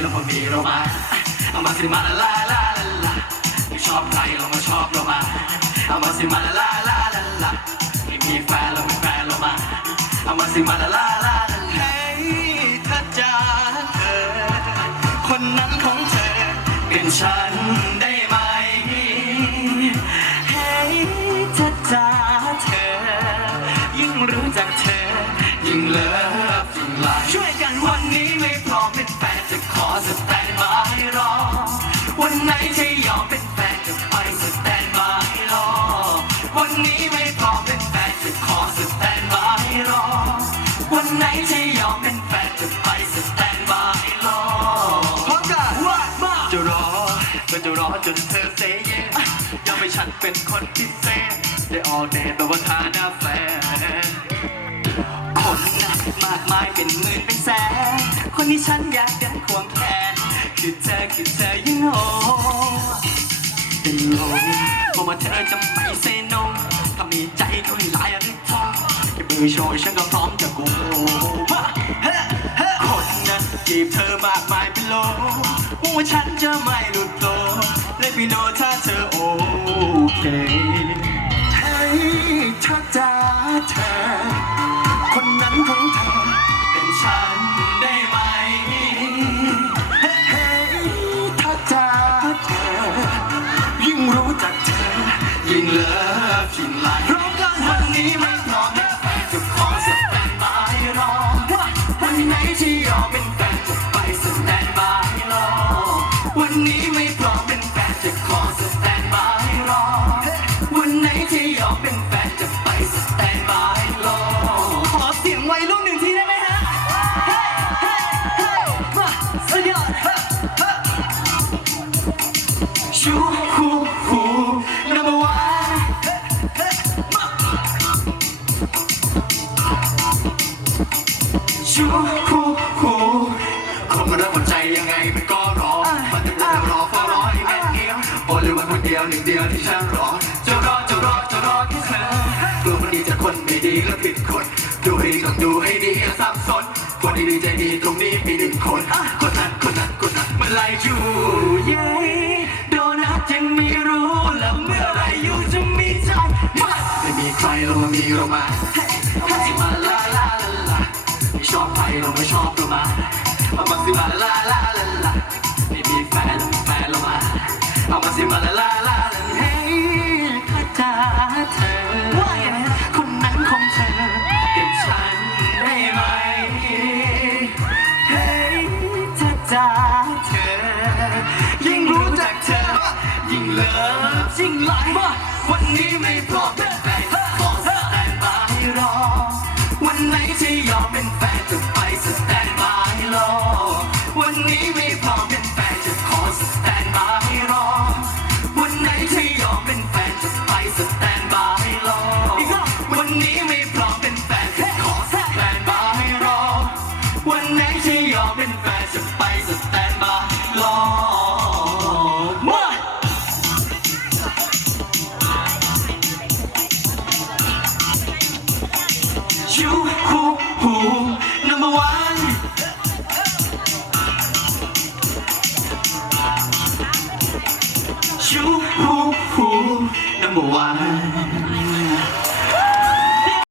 สิมาลาลาลาลาลาไม่ชอบใครเรามาชอบเรามาเอามาสิมาลาลาลาลาลาไม่มีแฟนเราไม่แฟนเรามาเอามาสิมาลาลาลาลาเฮ้ยถ้าจะเธอคนนั้นของเธอเป็นฉันได้ไหมเฮ้ยถ้าจะ วันนี้ไม่พร้อมเป็นแฟนจะขอสแตนบายรอ วันไหนที่ยอมเป็นแฟนจะไปสแตนบายรอพร้อมกันว่ามาจะรอก็จะรอจนเธอเซเยยอมให้ฉันเป็นคนพิเศษได้ออกเดทแบบว่าทาหน้าแฟนคนนะมากมายเป็นหมื่นเป็นแสนคนที่ฉันอยากได้ควงแขนคือเธอคือเธอยิ่งโห เป็นลมบอกว่าเธอจะไม่เซโนถ้ามีใจก็ให้ลายหรือทองแค่มือโชว์ฉันก็พร้อมจะโกมาฮ้เฮ้คนนะจีบเธอมากมายเป็นโลหวังว่าฉันจะไม่หลุดโลและพี่โนถ้าเธอโอเคเฮ้ยถ้าจะเธอ นี้ไม่พร้อมเป็นแฟนจะขอสแตนบายรอวันไหนที่ยอมเป็นแฟนจะไปสแตนบายรอวันนี้ ชูฮูฮูคงรักหัวใจยังไงมันก็รอ มันจะรอรอเฝ้ารอให้แม่เงี้ยวโอเลยวันคนเดียวหนึ่งเดียวที่ฉันรอจะรอจะรอจะรอแค่เธอกลัวคนดีจะคนไม่ดีแล้วผิดคน ดูให้ดีต้องดูให้ดีอย่าสับสนคนดีใจดีตรงนี้มีหนึ่งคนคนนั้นคนนั้นคนนั้นมันไล่อยู่เย้โดนัทยังไม่รู้แล้วเมื่อไรอยู่จะมีใจมาไม่มีใครเรามามีเรามาเฮ้เอามมาลาลาลาลา ไม่ชอบใครเราไม่ชอบเรามาเอามาสิมาลาลาลาลาไม่มีแฟนเรามีแฟนเรามาเอามาสิมาลาลาลาลาเฮ้ยถ้าจะเธอว่าไงคนนั้นของเธอเป็นฉันได้ไหมเฮ้ยถ้าจะเธอ ยิ่งรู้จักเธอ ยิ่งเลิฟยิ่งหลว่าวันนี้ไม่พร้อม ที่ยอมเป็นแฟน ชูฮูฮู number one ชูฮูฮู number one